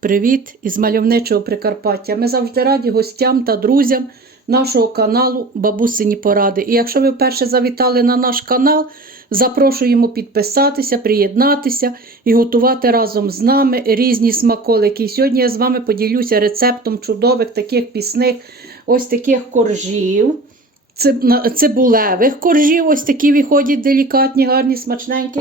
Привіт із мальовничого Прикарпаття. Ми завжди раді гостям та друзям нашого каналу Бабусині Поради. І якщо ви вперше завітали на наш канал, запрошуємо підписатися, приєднатися і готувати разом з нами різні смаколики. І сьогодні я з вами поділюся рецептом чудових таких пісних ось таких коржів. Цибулевих коржів, ось такі виходять делікатні, гарні, смачненькі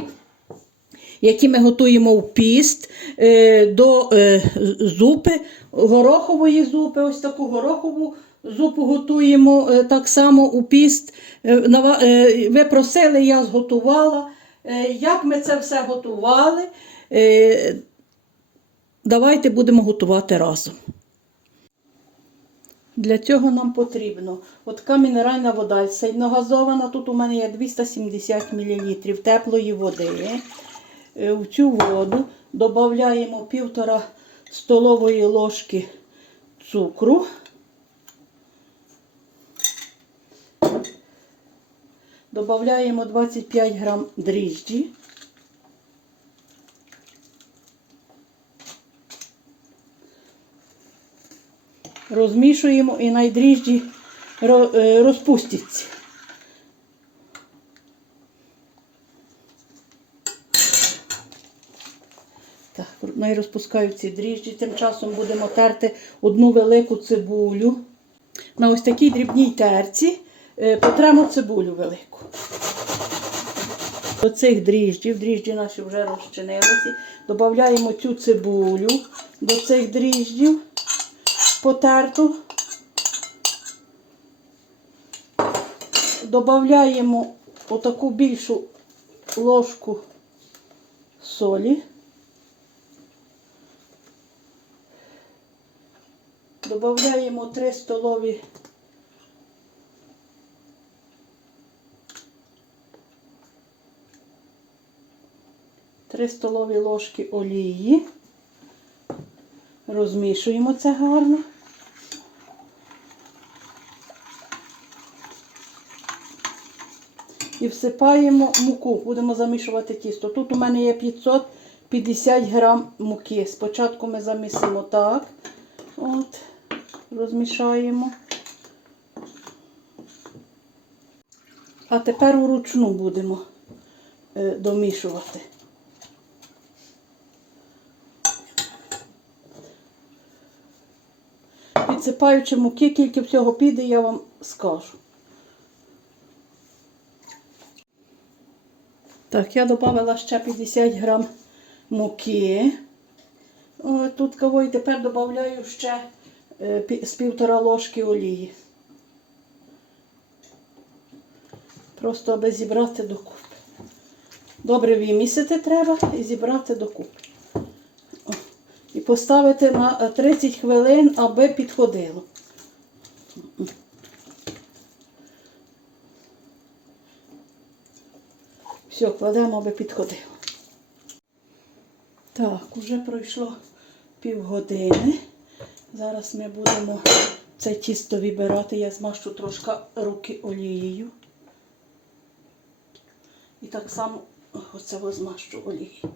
які ми готуємо в піст е, до е, зупи, горохової зупи, ось таку горохову зупу готуємо е, так само у піст. Ви просили, я зготувала. Як ми це все готували? Давайте будемо готувати разом. Для цього нам потрібно от мінеральна вода сильногазована. Тут у мене є 270 мл теплої води. Е, В цю воду додаємо півтора столової ложки цукру. Додаємо 25 грам дріжджі. Розмішуємо і найдріжджі е, розпустяться. Так, най ці дріжджі. Тим часом будемо терти одну велику цибулю. На ось такій дрібній терці е, потремо цибулю велику. До цих дріжджів, дріжджі наші вже розчинилися. Додаємо цю цибулю до цих дріжджів потерту. Додаємо отаку більшу ложку солі. Добавляємо 3 столові Три столові ложки олії. Розмішуємо це гарно. І всипаємо муку. Будемо замішувати тісто. Тут у мене є 550 грам муки. Спочатку ми замісимо так. От, розмішаємо. А тепер уручну будемо е, домішувати. Підсипаючи муки, скільки всього піде, я вам скажу. Так, я додала ще 50 грам муки. Тут кого і тепер додаю ще з півтора ложки олії. Просто аби зібрати докупи. Добре вимісити треба і зібрати докупи. О, І поставити на е, 30 хвилин, аби підходило. Все, кладемо, аби підходило. Так, уже пройшло півгодини. Зараз ми будемо це тісто вибирати. Я змащу трошки руки олією. І так само оце змащу олією,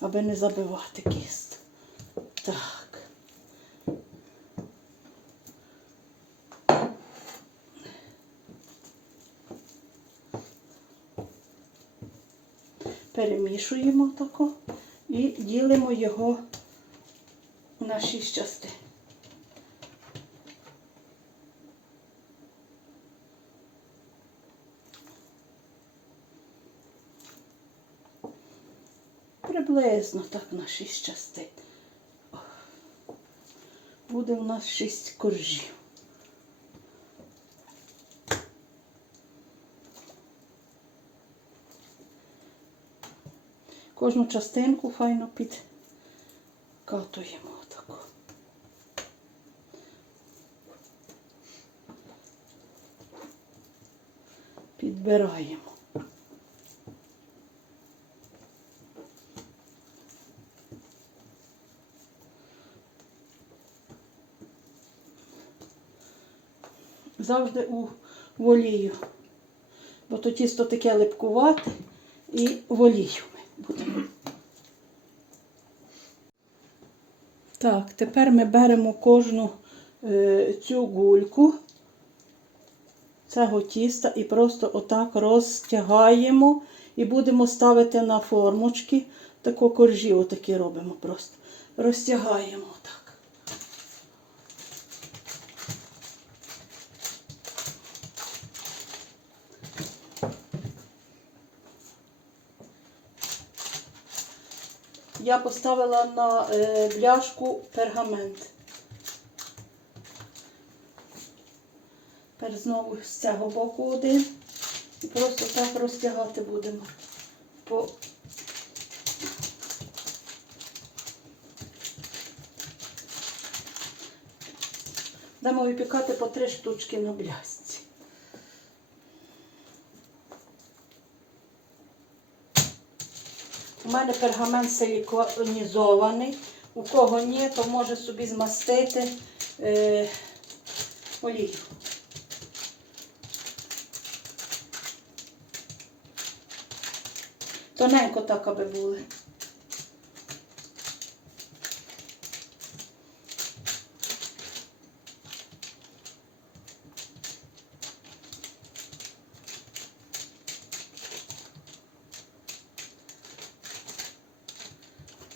аби не забивати кіст. Так. Перемішуємо тако і ділимо його на шість частин. Приблизно так на шість частин. Буде у нас шість коржів. Кожну частинку файно підкатуємо отако. Підбираємо. Завжди у в олію. Бо то тісто таке липкувате і олію ми будемо. Так, тепер ми беремо кожну е, цю гульку цього тіста і просто отак розтягаємо і будемо ставити на формочки. Тако коржі отакі робимо просто. Розтягаємо отак. Я поставила на е, бляшку пергамент. Тепер знову з цього боку один. І просто так розтягати будемо. По... Дамо випікати по три штучки на блясці. У мене пергамент силіконізований. У кого ні, то може собі змастити е, олію. Тоненько так, аби були.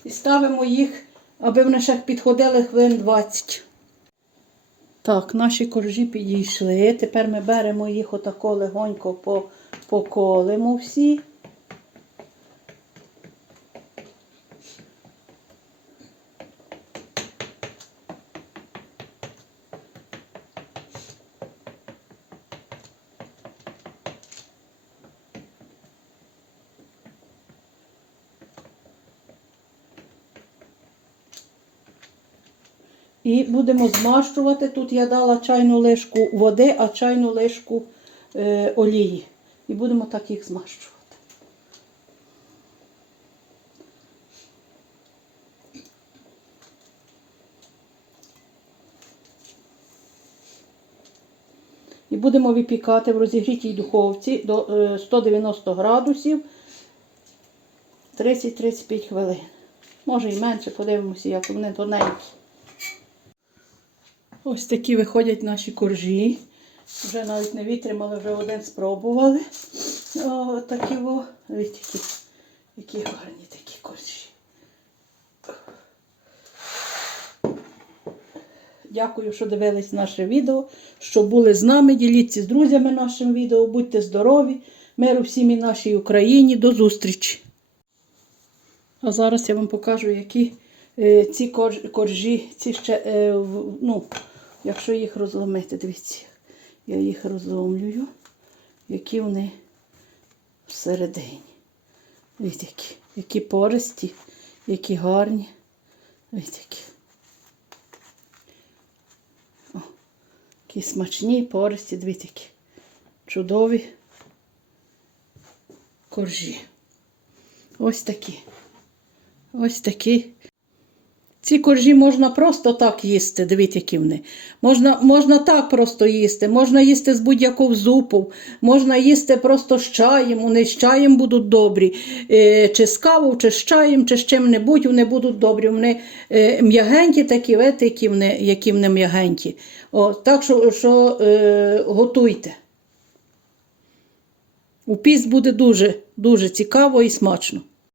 І ставимо їх, аби вони ще підходили хвилин 20. Так, наші коржі підійшли. Тепер ми беремо їх отако легонько по, поколимо всі. І будемо змащувати. Тут я дала чайну лишку води, а чайну лишку е, олії. І будемо так їх змащувати. І будемо випікати в розігрітій духовці до е, 190 градусів 30-35 хвилин. Може і менше, подивимося, як вони тоненькі. Ось такі виходять наші коржі. Вже навіть не витримали, вже один спробували. О, такі о. Дивіться, які, які гарні такі коржі. Дякую, що дивились наше відео, що були з нами. Діліться з друзями нашим відео. Будьте здорові, миру всім і нашій Україні. До зустрічі! А зараз я вам покажу, які е, ці кор- коржі, ці ще, е, в- ну, якщо їх розломити, дивіться, я їх розломлюю, які вони всередині. Дивіться, які, які пористі, які гарні. Дивіться, які. О, які смачні, пористі, дивіться, які чудові коржі. Ось такі. Ось такі. Ці коржі можна просто так їсти, дивіться, які вони. Можна, можна так просто їсти, можна їсти з будь-якого зупу, можна їсти просто з чаєм, вони з чаєм будуть добрі. Е, чи з кавою, чи з чаєм, чи з чим-небудь, вони будуть добрі. Вони е, м'ягенькі такі, видите, які вони, які вони м'ягенькі. О, так що, що е, готуйте. У піст буде дуже, дуже цікаво і смачно.